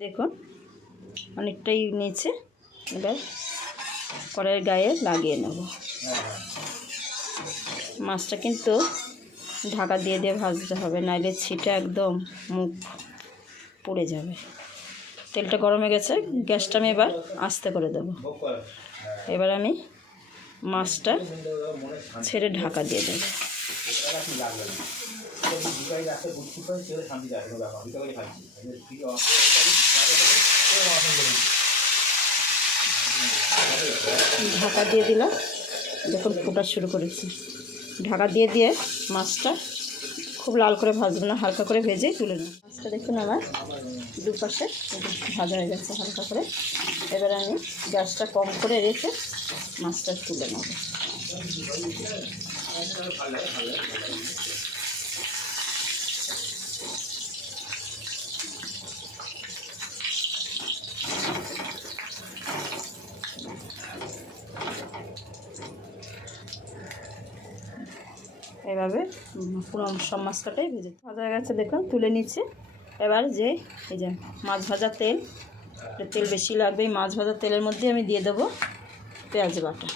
দেখুন অনেকটাই নিচে, এবার কড়াইয়ের গায়ে লাগিয়ে নেব। মাছটা কিন্তু ঢাকা দিয়ে দিয়ে ভাজতে হবে, নাইলে ছিটে একদম মুখ পুড়ে যাবে। তেলটা গরম হয়ে গেছে, গ্যাসটা আমি এবার আস্তে করে দেব। এবার আমি মাছটা ছেড়ে ঢাকা দিয়ে দেব। ঢাকা দিয়ে দিলাম, দেখুন ফোটা শুরু করেছি। ঢাকা দিয়ে দিয়ে মাছটা খুব লাল করে ভাজবো না, হালকা করে ভেজে তুলে নেব। মাছটা দেখুন আমার দুপাশে ভাজা হয়ে গেছে হালকা করে। এবার আমি গ্যাসটা কম করে রেখে মাছটা তুলে নেব। এভাবে পুরো সব মাছ কাটাই ভেজে ভাজা হয়ে গেছে, দেখুন তুলে নিচ্ছে। এবার যে এই যে মাছ ভাজা তেল, তেল বেশি লাগবে, এই মাছ ভাজা তেলের মধ্যে আমি দিয়ে দেবো পেঁয়াজ বাটা।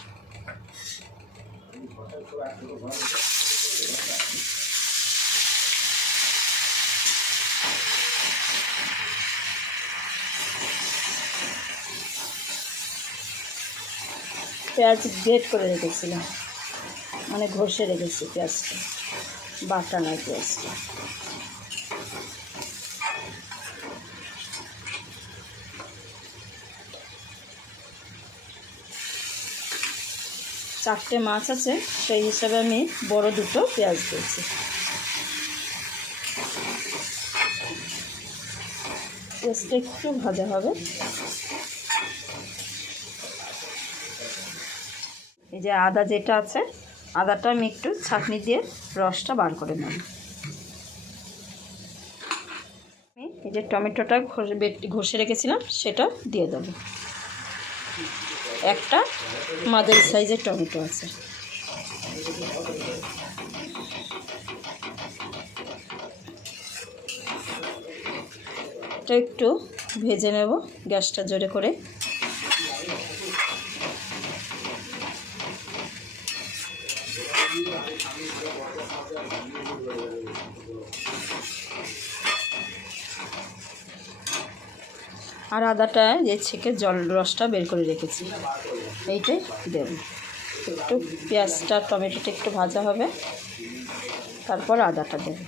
পেঁয়াজ গ্রেট করে রেখেছিলাম, মানে ঘষে রেখেছি পেঁয়াজটা, বাটা নয় পেঁয়াজটা। চারটে মাছ আছে, সেই হিসাবে আমি বড় দুটো পেঁয়াজ দিয়েছি। পেঁয়াজটা একটু ভাজা হবে। এই যে আদা যেটা আছে, আদাটা আমি একটু ছাঁকনি দিয়ে রসটা বার করে নেব। আমি এই যে টমেটোটা ঘষে রেখেছিলাম সেটা দিয়ে দেবো। একটা মাঝারি সাইজের টমেটো আছে। এটা একটু ভেজে নেব গ্যাসটা জোরে করে। আর আদাটা যে ছেঁকে রসটা বের করে রেখেছি এইটাই দেব। একটু পেঁয়াজটা টমেটোটা একটু ভাজা হবে, তারপর আদাটা দেব।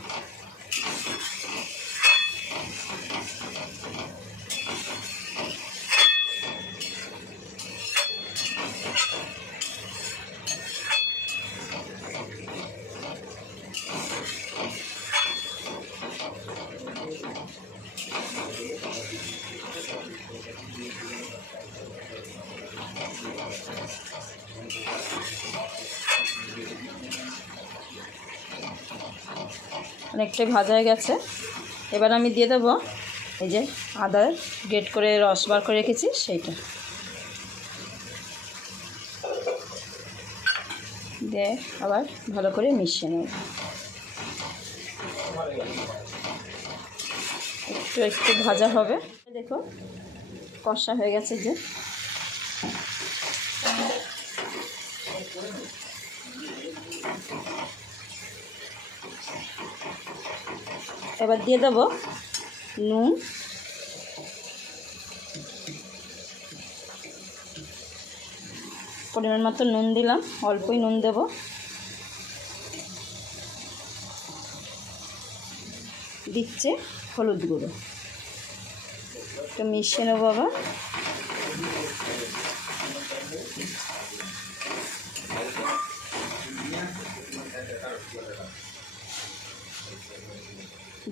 অনেকটাই ভাজা হয়ে গেছে। এবার আমি দিয়ে দেবো এই যে আদা গ্রেট করে রস বার করে রেখেছি সেইটা দিয়ে আবার ভালো করে মিশিয়ে নেব। একটু একটু ভাজা হবে, দেখো কষা হয়ে গেছে। যে এবার দিয়ে দেবো নুন, পরিমাণ মতো নুন দিলাম, অল্পই নুন দেব। দিচ্ছে হলুদ গুঁড়ো, একটু মিশিয়ে নেবো। আবার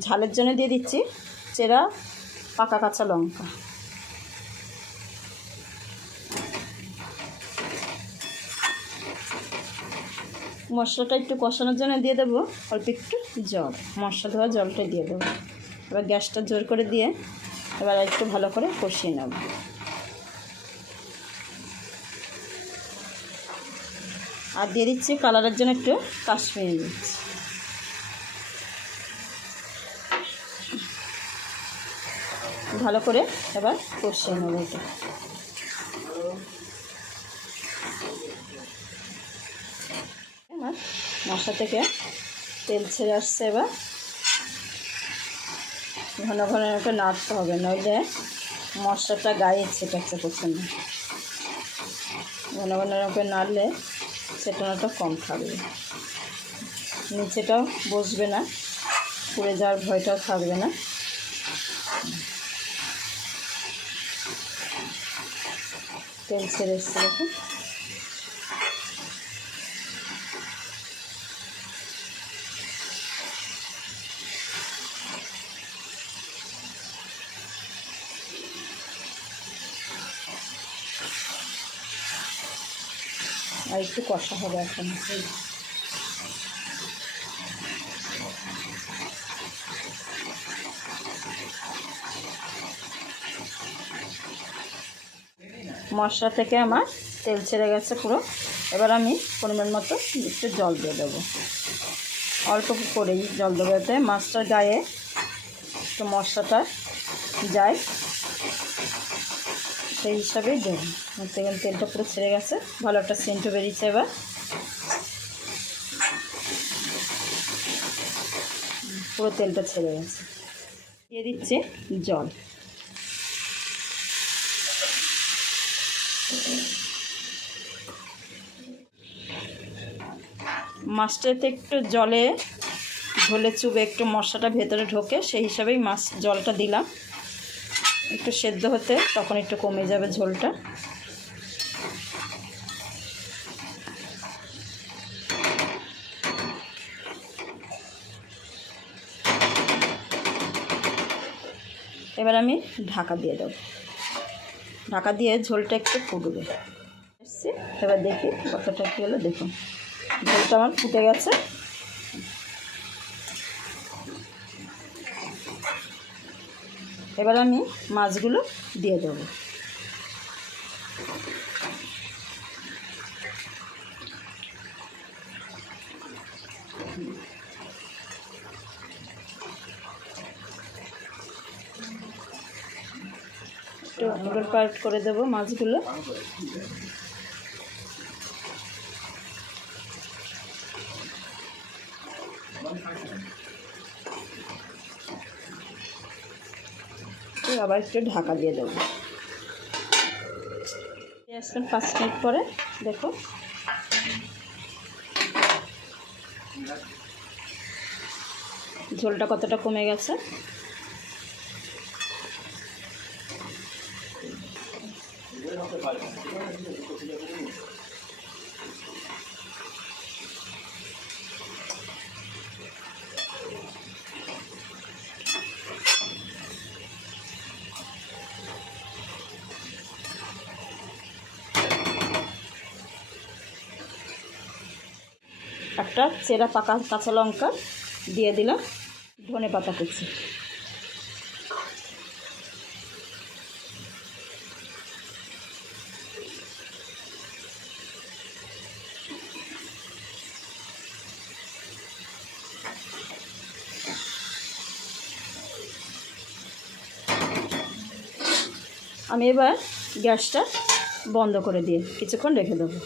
ঝালের জন্য দিয়ে দিচ্ছি চেরা পাকা কাঁচা লঙ্কা। মশলাটা একটু কষানোর জন্য দিয়ে দেবো অল্প একটু জল, মশলা ধোয়া জলটা দিয়ে দেবো। এবার গ্যাসটা জোর করে দিয়ে এবার একটু ভালো করে কষিয়ে নেব। আর দিয়ে দিচ্ছি কালারের জন্য একটু কাশ্মীরি মির্চ। ভালো করে এবার কষিয়ে নেব। এটা আমার মশলা থেকে তেল ছেড়ে আসছে। এবার ঘন ঘন ওকে নাড়তে হবে, নইলে মশলাটা গায়ে ছেটাচ্ছে প্রচণ্ড। ঘন ঘন ওকে নাড়লে ছেটানোটা কম থাকবে, নিচেটাও বসবে না, পুড়ে যাওয়ার ভয়টাও থাকবে না। তেল ছেড়ে এসছে দেখুন। আর একটু কষা হবে এখন। মশলা থেকে আমার তেল ছেড়ে গেছে পুরো। এবার আমি পরিমাণ মতো একটু জল দিয়ে দেবো, অল্প করেই জল দেবো, যাতে মাছটার গায়ে একটু মশলাটা যায়, সেই হিসাবেই দেবো। দেখুন তেলটা পুরো ছেড়ে গেছে, ভালো একটা সেন্টও বেরিয়েছে। এবার পুরো তেলটা ছেড়ে গেছে, দিয়ে দিচ্ছি জল। মাছটাতে একটু জলে ঝোলে চুবে একটু মশলাটা ভেতরে ঢোকে, সেই হিসাবেই মাছ জলটা দিলাম। একটু সেদ্ধ হতে তখন একটু কমে যাবে ঝোলটা। এবার আমি ঢাকা দিয়ে দেবো, ঢাকা দিয়ে ঝোলটা একটু ফুটবে। এবার দেখি কতটা কী হলো। দেখুন ঝোলটা আমার ফুটে গেছে। এবার আমি মাছগুলো দিয়ে দেবো। একটু উলট পালট করে দেবো মাছগুলো। আবার একটু ঢাকা দিয়ে দেবো। আসবেন 5 মিনিট পরে, দেখো ঝোলটা কতটা কমে গেছে। একটা চেরা পাকা কাঁচা লঙ্কা দিয়ে দিলাম, ধনে পাতা কুচি। আমি এবার গ্যাসটা বন্ধ করে দিয়ে কিছুক্ষণ রেখে দেবো।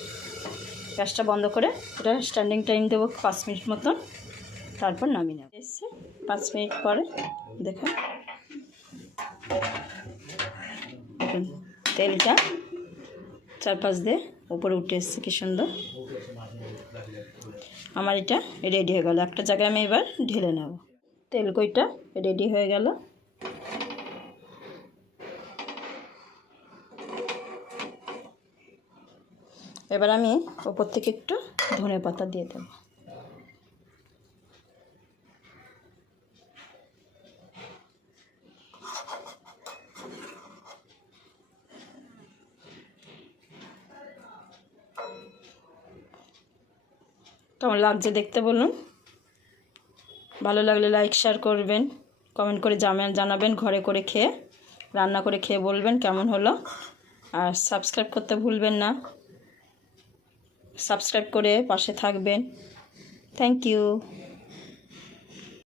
গ্যাসটা বন্ধ করে এটা স্ট্যান্ডিং টাইম দেবো 5 মিনিট মতন, তারপর নামিয়ে নেব। এসছে 5 মিনিট পরে দেখুন, দেখুন তেলটা চারপাশ দিয়ে উপরে উঠে এসছে, কী সুন্দর। আমার এটা রেডি হয়ে গেল। একটা জায়গায় আমি এবার ঢেলে নেব। তেল কইটা রেডি হয়ে গেল। এবার আমি ওপর থেকে একটু ধনে পাতা দিয়ে দেব। কেমন লাগছে দেখতে বলুন। ভালো লাগলে লাইক শেয়ার করবেন, কমেন্ট করে জানাবেন, ঘরে করে খেয়ে রান্না করে খেয়ে বলবেন কেমন হলো। আর সাবস্ক্রাইব করতে ভুলবেন না, সাবস্ক্রাইব করে পাশে থাকবেন। Thank you.